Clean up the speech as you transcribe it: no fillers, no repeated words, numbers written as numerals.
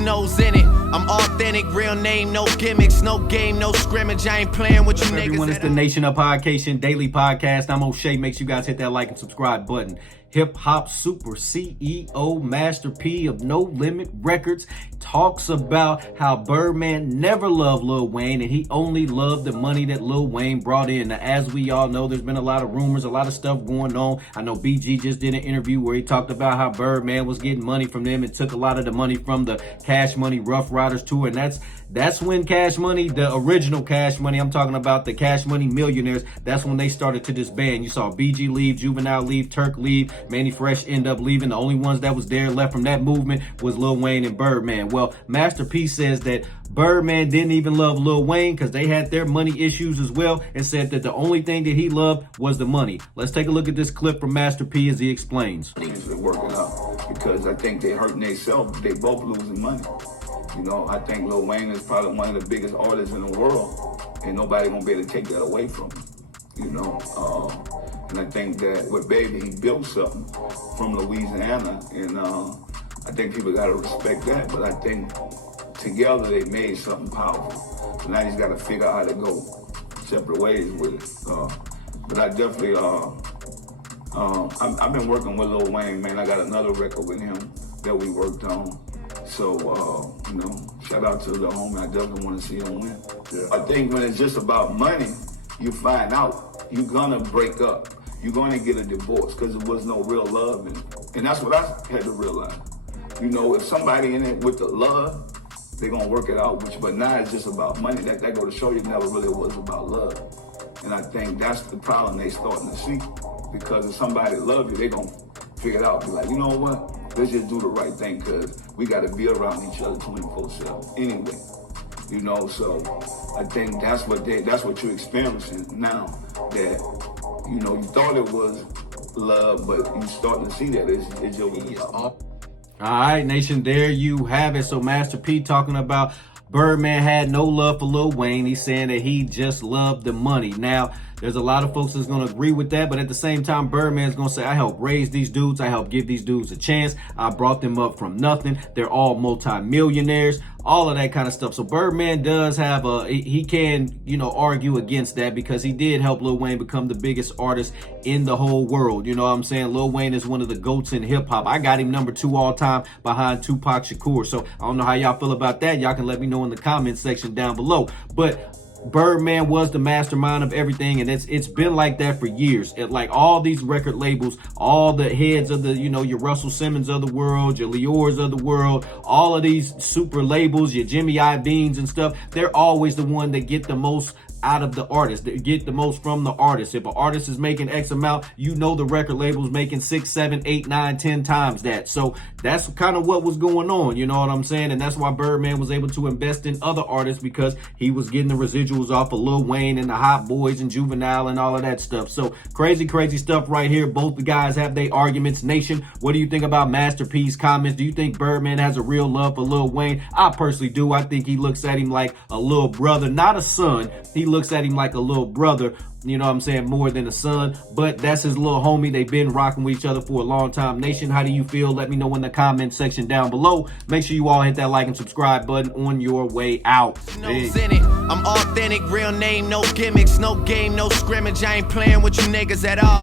nose in it. I'm authentic, real name, no gimmicks, no game, no scrimmage. I ain't playing with you niggas. Everyone, it's the Nation Up Podcation Daily Podcast. I'm O'Shea. Make sure you guys hit that like and subscribe button. Hip Hop Super CEO Master P of No Limit Records talks about how Birdman never loved Lil Wayne and he only loved the money that Lil Wayne brought in. Now, as we all know, there's been a lot of rumors, a lot of stuff going on. I know BG just did an interview where he talked about how Birdman was getting money from them and took a lot of the money from the Cash Money Rough Riders tour, and that's when Cash Money, the original Cash Money, I'm talking about the Cash Money Millionaires, that's when they started to disband. You saw BG leave, Juvenile leave, Turk leave, Manny Fresh end up leaving. The only ones that was there left from that movement was Lil Wayne and Birdman. Well, Master P says that Birdman didn't even love Lil Wayne because they had their money issues as well, and said that the only thing that he loved was the money. Let's take a look at this clip from Master P as he explains. Things are working out because I think they hurting themselves. They both losing money. You know, I think Lil Wayne is probably one of the biggest artists in the world, and nobody gonna be able to take that away from him. You know, and I think that with Baby, he built something from Louisiana, and I think people gotta respect that. But I think together they made something powerful. So now he's gotta figure out how to go separate ways with it. But I definitely, I've been working with Lil Wayne, man. I got another record with him that we worked on. So, you know, shout out to the homie. I definitely want to see him win. Yeah. I think when it's just about money, you find out you're going to break up. You're going to get a divorce because there was no real love in it. And that's what I had to realize. You know, if somebody in it with the love, they're going to work it out with you. But now it's just about money. That go to show you never really was about love. And I think that's the problem they starting to see. Because if somebody love you, they're going to figure it out. Be like, you know what? Let's just do the right thing because we got to be around each other 24/7 anyway. You know, so I think that's what you're experiencing now. That, you know, you thought it was love, but you starting to see that it's your love. All right, Nation, there you have it. So Master P talking about Birdman had no love for Lil Wayne. He's saying that he just loved the money. Now, there's a lot of folks that's going to agree with that, but at the same time, Birdman's going to say, I helped raise these dudes. I helped give these dudes a chance. I brought them up from nothing. They're all multi-millionaires, all of that kind of stuff. So Birdman does have he can, you know, argue against that because he did help Lil Wayne become the biggest artist in the whole world. You know what I'm saying? Lil Wayne is one of the GOATs in hip hop. I got him number 2 all time behind Tupac Shakur. So I don't know how y'all feel about that. Y'all can let me know in the comments section down below. But Birdman was the mastermind of everything, and it's been like that for years. Like all these record labels, all the heads of the, you know, your Russell Simmons of the world, your Leors of the world, all of these super labels, your Jimmy Iovine's and stuff, they're always the one that get the most out of the artist, that get the most from the artist. If an artist is making X amount, you know the record label's making 6, 7, 8, 9, 10 times that. So that's kind of what was going on, you know what I'm saying? And that's why Birdman was able to invest in other artists, because he was getting the residuals off of Lil Wayne and the Hot Boys and Juvenile and all of that stuff. So crazy stuff right here. Both the guys have their arguments. Nation, what do you think about Master P's comments? Do you think Birdman has a real love for Lil Wayne? I personally do. I think he looks at him like a little brother, not a son. He looks at him like a little brother, you know what I'm saying, more than a son, but that's his little homie. They've been rocking with each other for a long time. Nation, how do you feel? Let me know in the comment section down below. Make sure you all hit that like and subscribe button on your way out. I'm authentic, real name, no gimmicks, no game, no scrimmage. I ain't playing with you niggas at all.